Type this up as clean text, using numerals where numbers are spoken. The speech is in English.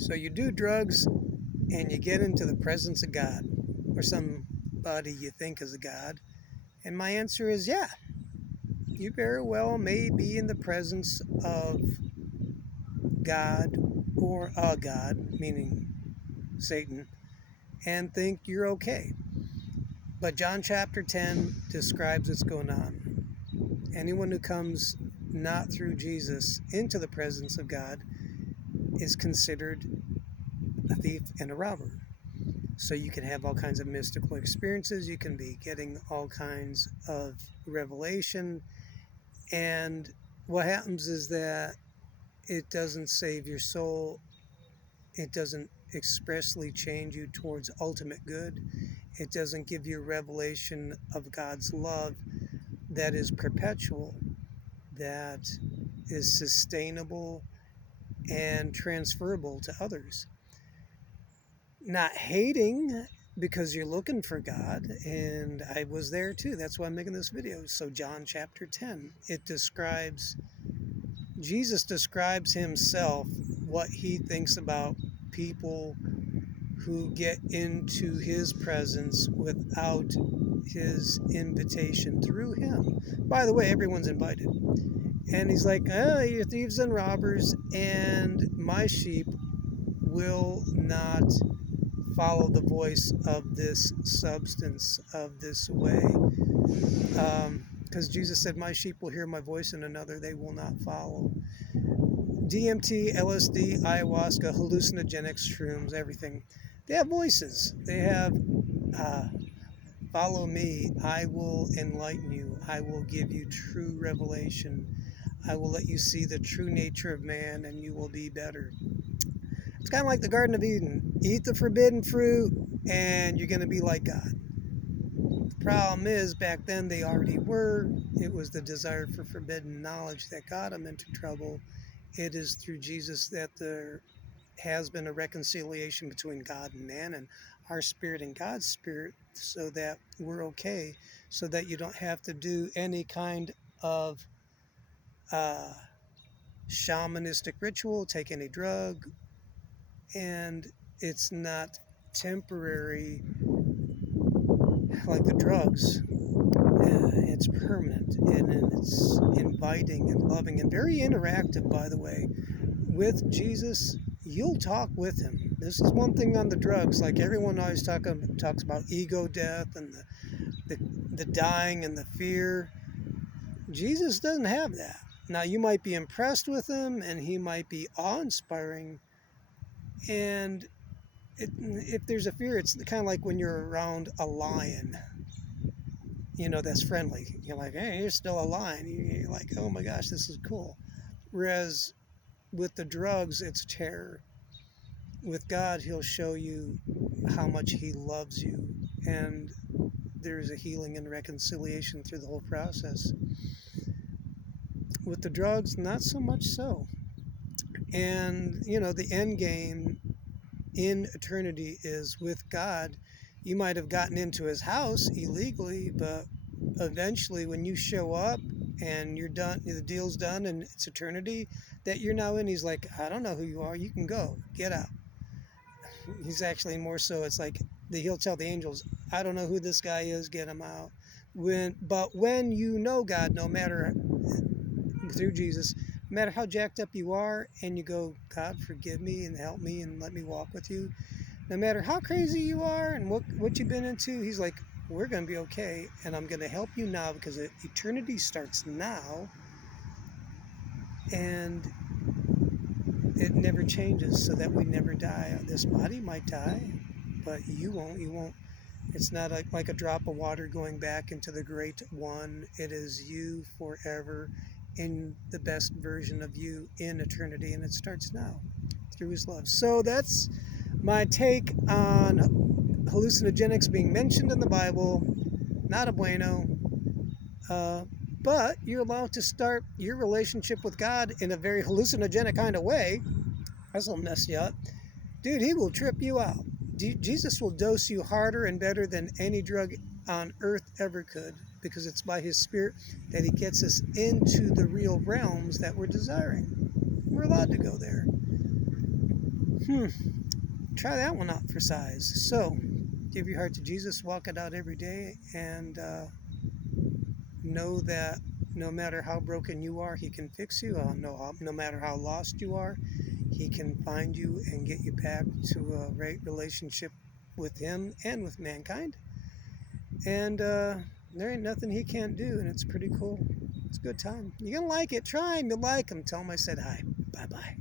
So you do drugs and you get into the presence of God or somebody you think is a God. And my answer is yeah, you very well may be in the presence of God or a God, meaning Satan, and think you're okay. But John chapter 10 describes what's going on. Anyone who comes not through Jesus into the presence of God is considered a thief and a robber. So you can have all kinds of mystical experiences. You can be getting all kinds of revelation. And what happens is that it doesn't save your soul. It doesn't expressly change you towards ultimate good. It doesn't give you a revelation of God's love that is perpetual, that is sustainable and transferable to others. Not hating because you're looking for God, and I was there too. That's why I'm making this video. So John chapter 10, Jesus describes himself, what he thinks about people who get into his presence without his invitation through him. By the way, everyone's invited. And he's like, oh, you're thieves and robbers, and my sheep will not follow the voice of this substance, of this way. Because Jesus said, my sheep will hear my voice, and another they will not follow. DMT, LSD, Ayahuasca, hallucinogenics, shrooms, everything. They have voices. They have, follow me, I will enlighten you. I will give you true revelation. I will let you see the true nature of man, and you will be better. It's kind of like the Garden of Eden. Eat the forbidden fruit, and you're going to be like God. The problem is, back then they already were. It was the desire for forbidden knowledge that got them into trouble. It is through Jesus that there has been a reconciliation between God and man, and our spirit and God's spirit, so that we're okay, so that you don't have to do any kind of shamanistic ritual, take any drug, and it's not temporary like the drugs. It's permanent, and it's inviting and loving and very interactive, by the way. With Jesus, you'll talk with him. This is one thing on the drugs, like everyone always talks about ego death and the dying and the fear. Jesus doesn't have that. Now, you might be impressed with him, and he might be awe-inspiring, and if there's a fear, it's kind of like when you're around a lion, that's friendly. You're like, hey, you're still a lion. You're like, oh my gosh, this is cool. Whereas with the drugs, it's terror. With God, he'll show you how much he loves you, and there's a healing and reconciliation through the whole process. With the drugs, not so much so. And, the end game in eternity is with God. You might have gotten into his house illegally, but eventually when you show up and you're done, the deal's done, and it's eternity that you're now in, he's like, I don't know who you are. You can go. Get out. He's actually more so, it's like he'll tell the angels, I don't know who this guy is. Get him out. But when you know God, no matter through Jesus, no matter how jacked up you are, and you go, God, forgive me and help me and let me walk with you. No matter how crazy you are and what you've been into, he's like, we're going to be okay, and I'm going to help you now, because eternity starts now, and it never changes, so that we never die. This body might die, but you won't. It's not like a drop of water going back into the great one. It is you forever, in the best version of you in eternity, and it starts now through his love. So that's my take on hallucinogenics being mentioned in the Bible. Not a bueno. But you're allowed to start your relationship with God in a very hallucinogenic kind of way. That's will mess you up. Dude, he will trip you out. Jesus will dose you harder and better than any drug on earth ever could, because it's by his spirit that he gets us into the real realms that we're desiring. We're allowed to go there. Hmm. Try that one out for size. So, give your heart to Jesus, walk it out every day, and know that no matter how broken you are, He can fix you. No matter how lost you are, He can find you and get you back to a right relationship with Him and with mankind. And there ain't nothing He can't do, and it's pretty cool. It's a good time. You're going to like it. Try Him. You'll like Him. Tell Him I said hi. Bye bye.